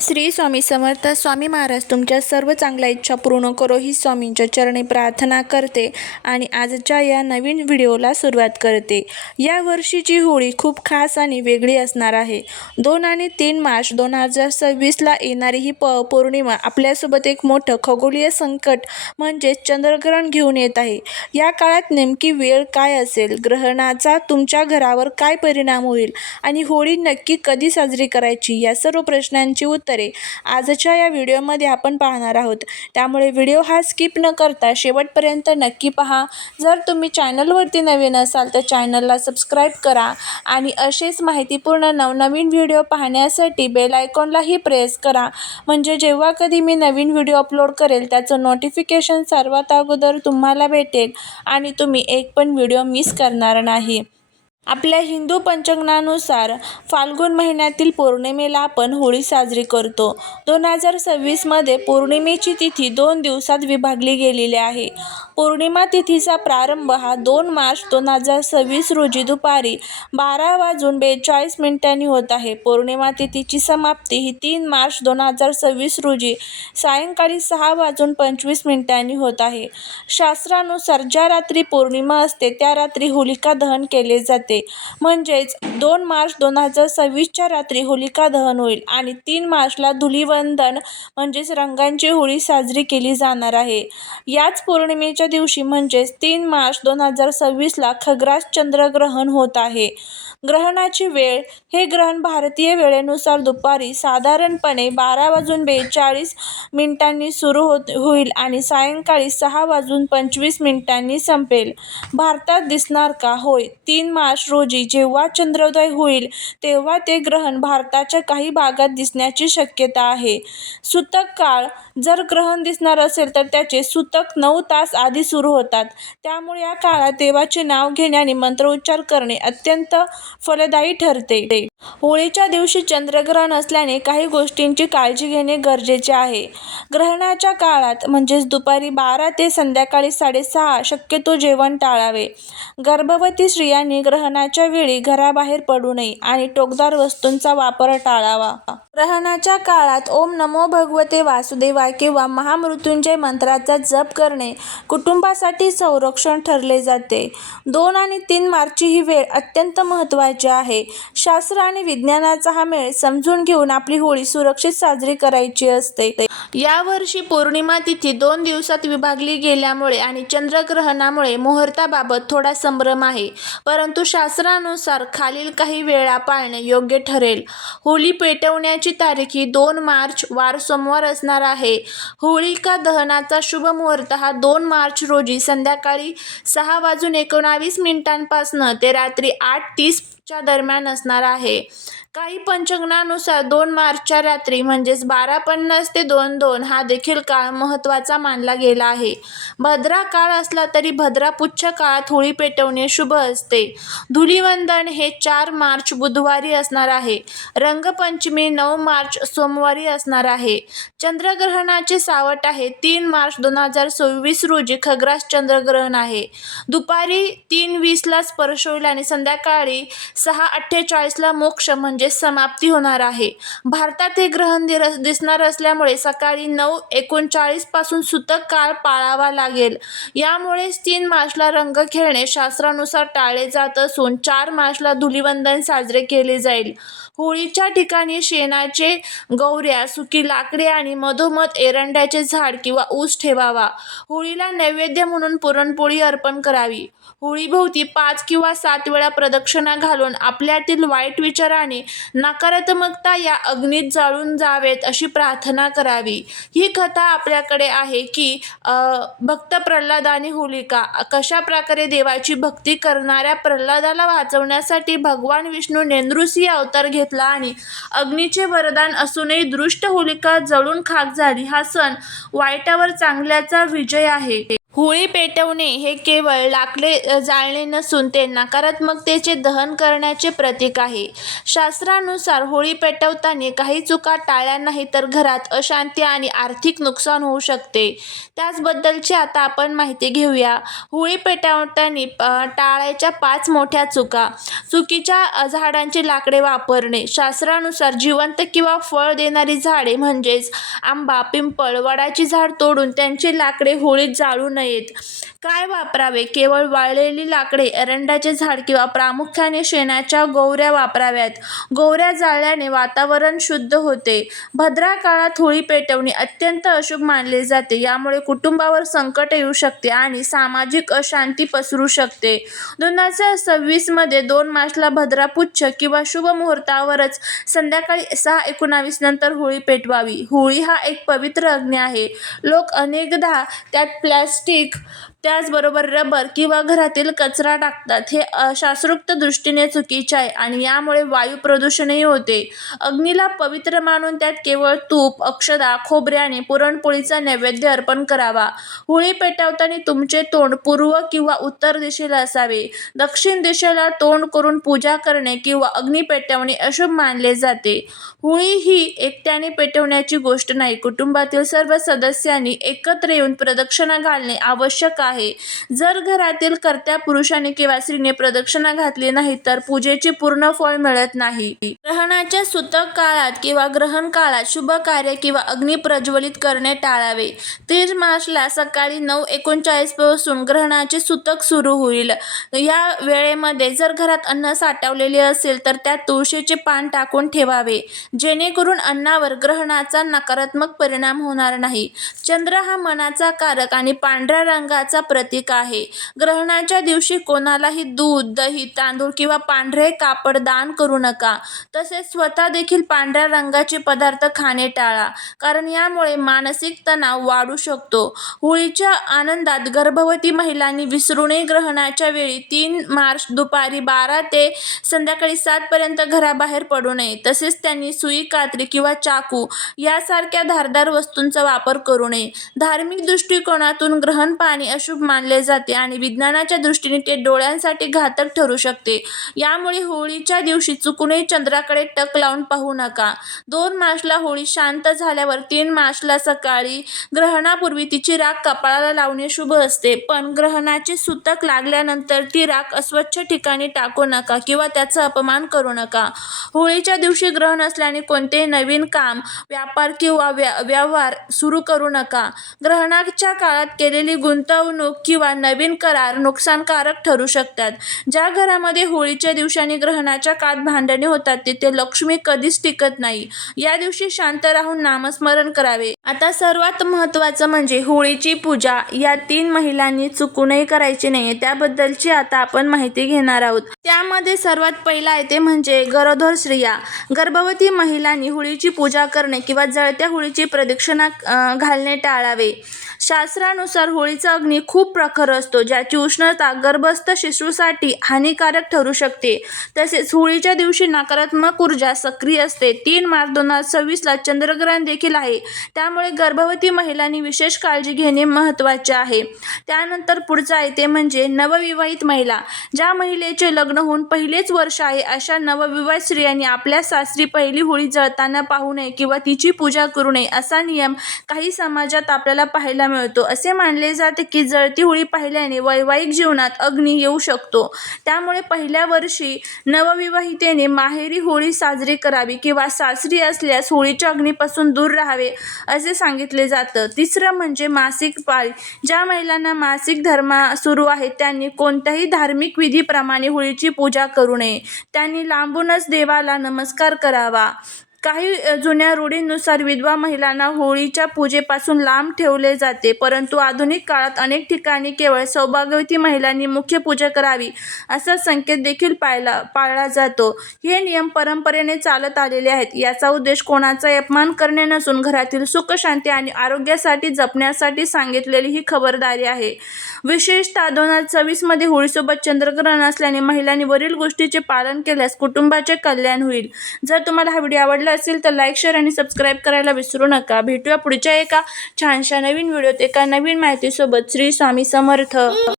श्री स्वामी समर्थ. स्वामी महाराज तुमच्या सर्व चांगल्या इच्छा पूर्ण करो ही स्वामींच्या चरणी प्रार्थना करते आणि आजच्या या नवीन व्हिडिओला सुरुवात करते. या वर्षीची होळी खूप खास आणि वेगळी असणार आहे. 2 आणि 3 मार्च 2026ला येणारी ही पौर्णिमा आपल्यासोबत एक मोठं खगोलीय संकट म्हणजेच चंद्रग्रहण घेऊन येत आहे. या काळात नेमकी वेळ काय असेल, ग्रहणाचा तुमच्या घरावर काय परिणाम होईल आणि होळी नक्की कधी साजरी करायची, या सर्व प्रश्नांची उत्तरे आजच्या या व्हिडिओमध्ये आपण पाहणार आहोत. त्यामुळे व्हिडिओ हा स्किप न करता शेवटपर्यंत नक्की पहा. जर तुम्ही चॅनलवरती नवीन असाल तर चॅनलला सबस्क्राईब करा आणि असेच माहितीपूर्ण नवनवीन व्हिडिओ पाहण्यासाठी बेल आयकॉनलाही प्रेस करा, म्हणजे जेव्हा कधी मी नवीन व्हिडिओ अपलोड करेल त्याचं नोटिफिकेशन सर्वात अगोदर तुम्हाला भेटेल आणि तुम्ही एक पण व्हिडिओ मिस करणार नाही. आपल्या हिंदू पंचांगानुसार फाल्गुन महिन्यातील पौर्णिमेला आपण होळी साजरी करतो. 2026मध्ये पौर्णिमेची तिथी 2 दिवसात विभागली गेलेली आहे. पौर्णिमा तिथीचा प्रारंभ हा 2 मार्च 2026 रोजी दुपारी 12:42 होत आहे. पौर्णिमा तिथीची समाप्ती ही 3 मार्च 2026 रोजी सायंकाळी 6:25 होत आहे. शास्त्रानुसार ज्या रात्री पौर्णिमा असते त्या रात्री होलिका दहन केले जाते. म्हणजेच 2 मार्च 2026च्या रात्री होलिका दहन होईल आणि 3 मार्चला धुलिवंदन म्हणजेच रंगांची होळी साजरी केली जाणार आहे. याच पौर्णिमेच्या दिवशी म्हणजेच 3 मार्च 2026ला खग्रास चंद्रग्रहण होत आहे. ग्रहणाची वेळ हे ग्रहण भारतीय वेळेनुसार दुपारी साधारणपणे 12:42 सुरू होईल आणि सायंकाळी 6:25 संपेल. भारतात दिसणार का? होय, 3 मार्च रोजी जेव्हा चंद्रोदय होईल तेव्हा ते ग्रहण भारताच्या काही भागात दिसण्याची शक्यता आहे. सूतक काळ जर ग्रहण दिसणार असेल तर त्याचे सूतक 9 तास आधी सुरू होतात. त्यामुळे या काळात देवाचे नाव घेणे आणि मंत्रोच्चार करणे अत्यंत फलदायी ठरते. होळीच्या दिवशी चंद्रग्रहण असल्याने काही गोष्टींची काळजी घेणे गरजेचे आहे. ग्रहणाच्या काळात म्हणजेच दुपारी 12 ते संध्याकाळी 6:30 शक्यतो जेवण टाळावे. गर्भवती स्त्रियांनी ग्रहणाच्या वेळी घराबाहेर पडू नये आणि टोकदार वस्तूंचा वापर टाळावा. ग्रहणाच्या काळात ओम नमो भगवते वासुदेवाय किंवा महामृत्युंजय मंत्राचा जप करणे कुटुंबासाठी संरक्षण ठरले जाते. 2 आणि 3 मार्चची ही वेळ अत्यंत महत्त्वाची आहे. शास्त्र आणि विज्ञानाचा हा मेळ समजून घेऊन आपली होळी सुरक्षित साजरी करायची असते. यावर्षी पौर्णिमा तिथी 2 दिवसात विभागली गेल्यामुळे आणि चंद्रग्रहणामुळे मुहूर्ताबाबत थोडा संभ्रम आहे. परंतु शास्त्रानुसार खालील काही वेळा पाळणे योग्य ठरेल. होळी पेटवण्याची तारीख ही 2 मार्च वार सोमवार असणार आहे. होलिका दहनाचा शुभ मुहूर्त हा 2 मार्च रोजी संध्याकाळी 6:19 पासून ते रात्री 8:30 च्या दरम्यान असणार आहे. काही पंचांगानुसार 2 मार्चच्या रात्री म्हणजेच 12:50 ते 2:02 हा देखील काळ महत्त्वाचा मानला गेला आहे. भद्रा काळ असला तरी भद्रा पुच्छ काळात होळी पेटवणे शुभ असते. धुलिवंदन हे 4 मार्च बुधवारी असणार आहे. रंगपंचमी 9 मार्च सोमवारी असणार आहे. चंद्रग्रहणाचे सावट आहे 3 मार्च 2026 रोजी खग्रास चंद्रग्रहण आहे. दुपारी 3:20ला स्पर्श होईल आणि संध्याकाळी 6:48ला मोक्ष म्हणजे समाप्ती होणार आहे. भारतात हे ग्रहण दिसणार असल्यामुळे सकाळी 9:39 पासून सूतक काळ पाळावा लागेल. यामुळेच 3 मार्चला रंग खेळणे शास्त्रानुसार टाळले जात असून 4 मार्चला धुलिवंदन साजरे केले जाईल. होळीच्या ठिकाणी शेणाचे गौर्या, सुकी लाकडे आणि मधोमध एरंड्याचे झाड किंवा ऊस ठेवावा. होळीला नैवेद्य म्हणून पुरणपोळी अर्पण करावी. होळीभोवती 5 किंवा 7 वेळा प्रदक्षिणा घालून आपल्यातील वाईट विचार आणि नकारात्मकता या अग्नीत जाळून जावेत अशी प्रार्थना करावी. ही कथा आपल्याकडे आहे की भक्त प्रल्हाद आणि होलिका कशा प्रकारे देवाची भक्ती करणाऱ्या प्रल्हादाला वाचवण्यासाठी भगवान विष्णूने नृसिंह अवतार घेतला आणि अग्नीचे वरदान असूनही दृष्ट होलिका जळून खाक झाली. हा सण वाईटावर चांगल्याचा विजय आहे. होळी पेटवणे हे केवळ लाकडे जाळणे नसून ते नकारात्मकतेचे दहन करण्याचे प्रतीक आहे. शास्त्रानुसार होळी पेटवताना काही चुका टाळल्या नाही तर घरात अशांती आणि आर्थिक नुकसान होऊ शकते. त्याचबद्दलची आता आपण माहिती घेऊया. होळी पेटवताना टाळायच्या 5 मोठ्या चुका. चुकीच्या झाडांची लाकडे वापरणे. शास्त्रानुसार जिवंत किंवा फळ देणारी झाडे म्हणजेच आंबा, पिंपळ, वडाची झाड तोडून त्यांची लाकडे होळीत जाळू नयेत. काय वापरावे? केवळ वाळलेली लाकडे, एरंडाचे झाड किंवा प्रामुख्याने शेणाच्या गोवऱ्या वापराव्यात. गोवऱ्या जाळल्याने वातावरण शुद्ध होते. भद्रा काळात होळी पेटवणे अत्यंत अशुभ मानले जाते. यामुळे कुटुंबावर संकट येऊ शकते आणि सामाजिक अशांती पसरू शकते. 2026 मध्ये 2 मार्चला भद्रा पुच्छ किंवा शुभ मुहूर्तावरच संध्याकाळी 6:19 नंतर होळी पेटवावी. होळी हा एक पवित्र अग्नी आहे. लोक अनेकदा त्यात प्लास्टिक, त्याचबरोबर रबर किंवा घरातील कचरा टाकतात. हे शास्त्रोक्त दृष्टीने चुकीचे आहे आणि यामुळे वायू प्रदूषणही होते. अग्नीला पवित्र मानून त्यात केवळ तूप, अक्षता, खोबरे आणि पुरणपोळीचा नैवेद्य अर्पण करावा. होळी पेटवताना तुमचे तोंड पूर्व किंवा उत्तर दिशेला असावे. दक्षिण दिशेला तोंड करून पूजा करणे किंवा अग्नी पेटवणे अशुभ मानले जाते. होळी ही एकट्याने पेटवण्याची गोष्ट नाही. कुटुंबातील सर्व सदस्यांनी एकत्र येऊन प्रदक्षिणा घालणे आवश्यक आहे. जर घरातील कर्त्या पुरुषाने किंवा स्त्रीने प्रदक्षिणा घातली नाही तर पूजेचे पूर्ण फळ मिळत नाही. ग्रहणाच्या सूतक काळात किंवा ग्रहण काळात शुभ कार्य किंवा अग्नी प्रज्वलित करणे टाळावे. 30 मार्चला सकाळी 9:39 पासून ग्रहणाचे सूतक सुरू होईल. या वेळेमध्ये जर घरात अन्न साठवलेले असेल तर त्यात तुळशीचे पान टाकून ठेवावे, जेणेकरून अन्नावर ग्रहणाचा नकारात्मक परिणाम होणार नाही. चंद्र हा मनाचा कारक आणि पांढऱ्या रंगाचा प्रतीक आहे. ग्रहणाच्या दिवशी कोणालाही दूध, दही, तांदूळ किंवा पांढरे कापड दान करू नका. तसेच स्वतः देखील पांढऱ्या रंगाचे पदार्थ खाणे टाळा, कारण यामुळे मानसिक तणाव वाढू शकतो. होळीच्या आनंदात गर्भवती महिलांनी विसरू नये. ग्रहणाच्या वेळी 3 मार्च दुपारी 12 ते संध्याकाळी 7 पर्यंत घराबाहेर पडू नये. तसेच त्यांनी सुई, कात्री किंवा चाकू यासारख्या धारदार वस्तूंचा वापर करू नये. धार्मिक दृष्टिकोनातून ग्रहण पाहणे अशुभ मानले जाते आणि विज्ञानाच्या दृष्टीने ते डोळ्यांसाठी घातक ठरू शकते. यामुळे होळीच्या दिवशी चुकूनही चंद्राकडे टक लावून पाहू नका. 2 मार्चला होळी शांत झाल्यावर 3 मार्चला सकाळी ग्रहणापूर्वी तिची राख कपाळाला लावणे शुभ असते. पण ग्रहणाचे सूतक लागल्यानंतर ती राख अस्वच्छ ठिकाणी टाकू नका किंवा त्याचा अपमान करू नका. होळीच्या दिवशी ग्रहण असल्याने कोणतेही नवीन काम, व्यापार किंवा व्यवहार सुरू करू नका. ग्रहणाच्या काळात केलेली गुंतवणूक किंवा नवीन करार नुकसानकारक ठरू शकतात. ज्या घरामध्ये होळीच्या दिवशी आणि ग्रहणाच्या काळात भांडणे होतात तिथे लक्ष्मी कधीच टिकत नाही. या दिवशी शांत राहून नामस्मरण करावे. आता सर्वात महत्त्वाचं म्हणजे होळीची पूजा या 3 महिलांनी चुकूनही करायची नाहीये. त्याबद्दलची आता आपण माहिती घेणार आहोत. त्यामध्ये सर्वात पहिला आहे ते म्हणजे गरोदर स्त्रिया. गर्भवती महिलांनी होळीची पूजा करणे किंवा जळत्या होळीची प्रदक्षिणा घालणे टाळावे. शास्त्रानुसार होळीचा अग्नी खूप प्रखर असतो, ज्याची उष्णता गर्भस्थ शिशूसाठी हानिकारक ठरू शकते. तसेच होळीच्या दिवशी नकारात्मक ऊर्जा सक्रिय असते. 3 मार्च 2026 ला चंद्रग्रहण देखील आहे, त्यामुळे गर्भवती महिलांनी विशेष काळजी घेणे महत्त्वाचे आहे. त्यानंतर पुढचा आहे ते म्हणजे नवविवाहित महिला. ज्या महिलेचे लग्न होऊन पहिलेच वर्ष आहे अशा नवविवाहित स्त्रियांनी आपल्या सासरी पहिली होळी जळताना पाहू नये किंवा तिची पूजा करू नये. असा नियम काही समाजात आपल्याला पाहायला मिळतो. असे मानले जाते की जळती होळी पाहिल्याने वैवाहिक जीवनात अग्नी येऊ शकतो. त्यामुळे पहिल्या वर्षी नवविवाहितेने माहेरी होळी साजरी करावी किंवा सासरी असल्यास होळीच्या अग्नीपासून दूर राहावे असे सांगितले जातं. तिसरं म्हणजे मासिक पाळी. ज्या महिलांना मासिक धर्म सुरू आहे त्यांनी कोणत्याही धार्मिक विधीप्रमाणे होळीची पूजा करू नये. त्यांनी लांबूनच देवाला नमस्कार करावा. काही जुन्या रूढींनुसार विधवा महिलांना होळीच्या पूजेपासून लांब ठेवले जाते, परंतु आधुनिक काळात अनेक ठिकाणी केवळ सौभाग्यवती महिलांनी मुख्य पूजा करावी असा संकेत देखील पाळला जातो. हे नियम परंपरेने चालत आलेले आहेत. याचा उद्देश कोणाचाही अपमान करणे नसून घरातील सुख, शांती आणि आरोग्यासाठी जपण्यासाठी सांगितलेली ही खबरदारी आहे. विशेषतः 2026 मध्ये होळीसोबत चंद्रग्रहण असल्याने महिलांनी वरील गोष्टीचे पालन केल्यास कुटुंबाचे कल्याण होईल. जर तुम्हाला हा व्हिडिओ आवडला आवडला असेल तर लाईक, शेअर आणि सबस्क्राईब करायला विसरू नका. भेटूया पुढच्या एका छानशा नवीन व्हिडिओत एका नवीन माहितीसोबत. श्री स्वामी समर्थ.